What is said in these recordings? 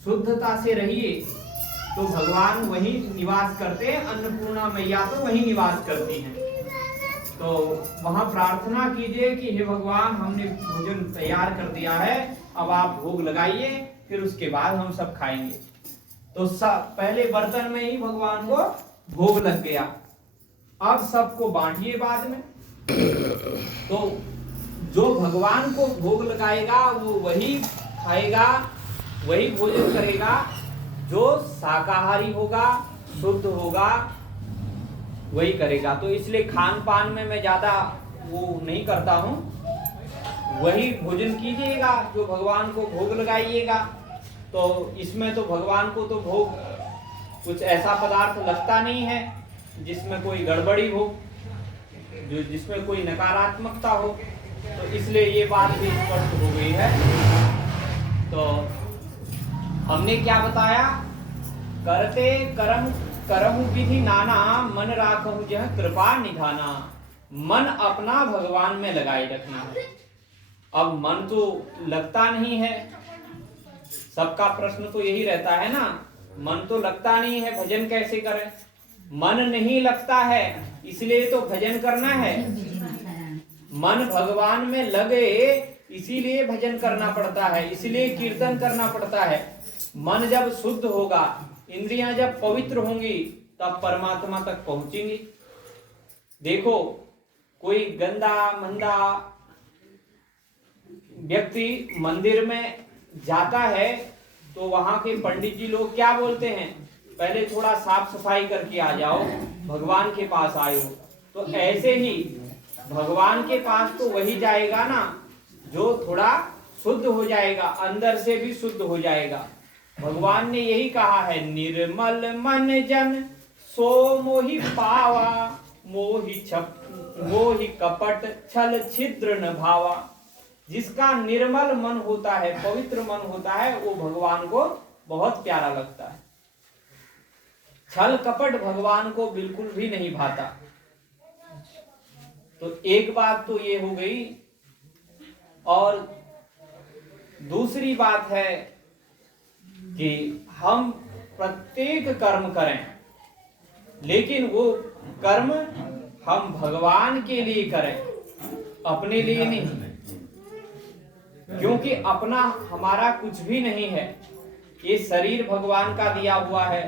शुद्धता से रहिए तो भगवान वहीं निवास करते हैं। अन्नपूर्णा मैया तो वहीं निवास करती हैं। तो वहां प्रार्थना कीजिए कि हे भगवान, हमने भोजन तैयार कर दिया है, अब आप भोग लगाइए, फिर उसके बाद हम सब खाएंगे। तो पहले बर्तन में ही भगवान को भोग लग गया। अब सबको बांटिए बाद में। तो जो भगवान को भोग लगाएगा वो वही खाएगा, वही भोजन करेगा जो शाकाहारी होगा, शुद्ध होगा, वही करेगा। तो इसलिए खान पान में मैं ज्यादा वो नहीं करता हूँ। वही भोजन कीजिएगा जो भगवान को भोग लगाइएगा। तो इसमें तो भगवान को तो भोग कुछ ऐसा पदार्थ लगता नहीं है जिसमें कोई गड़बड़ी हो, जो जिसमें कोई नकारात्मकता हो। तो इसलिए ये बात भी स्पष्ट हो गई है। तो हमने क्या बताया? करते कर्म करहु विधि नाना, मन राखहु जह कृपा निधाना। मन अपना भगवान में लगाए रखना है। अब मन तो लगता नहीं है, सबका प्रश्न तो यही रहता है ना, मन तो लगता नहीं है, भजन कैसे करें? मन नहीं लगता है इसलिए तो भजन करना है। मन भगवान में लगे इसीलिए भजन करना पड़ता है, इसीलिए कीर्तन करना पड़ता है। मन जब शुद्ध होगा, इंद्रियां जब पवित्र होंगी, तब परमात्मा तक पहुंचेंगी। देखो, कोई गंदा मंदा व्यक्ति मंदिर में जाता है तो वहां के पंडित जी लोग क्या बोलते हैं? पहले थोड़ा साफ सफाई करके आ जाओ, भगवान के पास आए हो। तो ऐसे ही भगवान के पास तो वही जाएगा ना जो थोड़ा शुद्ध हो जाएगा, अंदर से भी शुद्ध हो जाएगा। भगवान ने यही कहा है, निर्मल मन जन सो मोहि पावा, मोहि कपट छल छिद्र न भावा। जिसका निर्मल मन होता है, पवित्र मन होता है, वो भगवान को बहुत प्यारा लगता है। छल कपट भगवान को बिल्कुल भी नहीं भाता। तो एक बात तो ये हो गई। और दूसरी बात है कि हम प्रत्येक कर्म करें, लेकिन वो कर्म हम भगवान के लिए करें, अपने लिए नहीं। क्योंकि अपना हमारा कुछ भी नहीं है। ये शरीर भगवान का दिया हुआ है,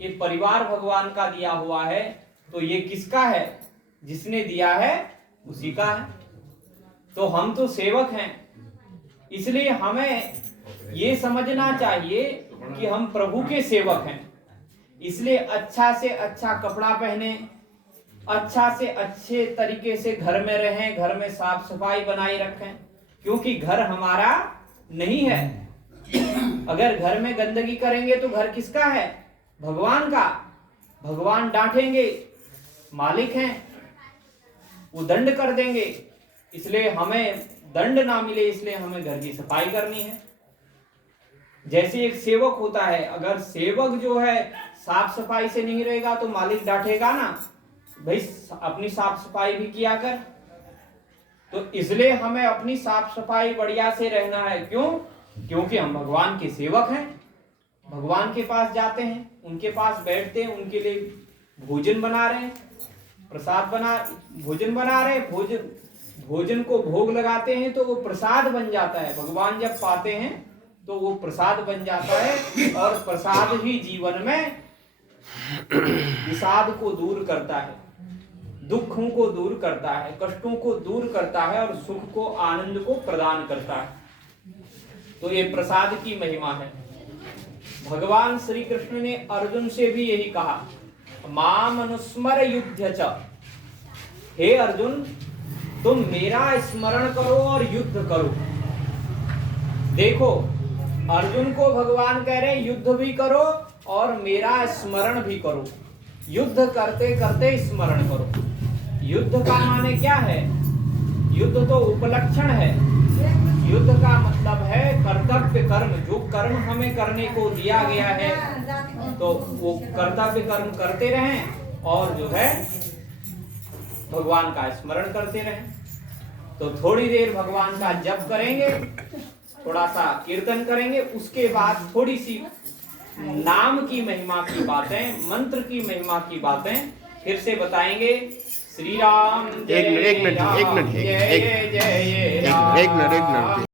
ये परिवार भगवान का दिया हुआ है। तो ये किसका है? जिसने दिया है उसी का है। तो हम तो सेवक हैं। इसलिए हमें ये समझना चाहिए कि हम प्रभु के सेवक हैं। इसलिए अच्छा से अच्छा कपड़ा पहने, अच्छा से अच्छे तरीके से घर में रहें, घर में साफ सफाई बनाई रखें। क्योंकि घर हमारा नहीं है। अगर घर में गंदगी करेंगे तो घर किसका है? भगवान का। भगवान डांटेंगे, मालिक हैं, वो दंड कर देंगे। इसलिए हमें दंड ना मिले, इसलिए हमें घर की सफाई करनी है। जैसे एक सेवक होता है, अगर सेवक जो है साफ सफाई से नहीं रहेगा तो मालिक डांटेगा ना, भाई अपनी साफ सफाई भी किया कर। तो इसलिए हमें अपनी साफ सफाई बढ़िया से रहना है। क्यों? क्योंकि हम भगवान के सेवक हैं। भगवान के पास जाते हैं, उनके पास बैठते हैं, उनके लिए भोजन बना रहे हैं, भोजन बना रहे हैं, भोजन को भोग लगाते हैं तो वो प्रसाद बन जाता है। भगवान जब पाते हैं तो वो प्रसाद बन जाता है। और प्रसाद ही जीवन में विषाद को दूर करता है, दुखों को दूर करता है, कष्टों को दूर करता है और सुख को, आनंद को प्रदान करता है। तो ये प्रसाद की महिमा है। भगवान श्री कृष्ण ने अर्जुन से भी यही कहा, माम अनुस्मर युद्ध च। हे अर्जुन, तुम मेरा स्मरण करो और युद्ध करो। देखो, अर्जुन को भगवान कह रहे हैं युद्ध भी करो और मेरा स्मरण भी करो। युद्ध करते करते स्मरण करो। युद्ध का माने क्या है? युद्ध तो उपलक्षण है। युद्ध का मतलब है कर्तव्य कर्म। जो कर्म हमें करने को दिया गया है तो वो कर्तव्य कर्म करते रहें और जो है भगवान का स्मरण करते रहें। तो थोड़ी देर भगवान का जप करेंगे थोड़ा सा कीर्तन करेंगे, उसके बाद थोड़ी सी नाम की महिमा की बातें, मंत्र की महिमा की बातें फिर से बताएंगे। श्री राम जय एक मिनट जय जय राम।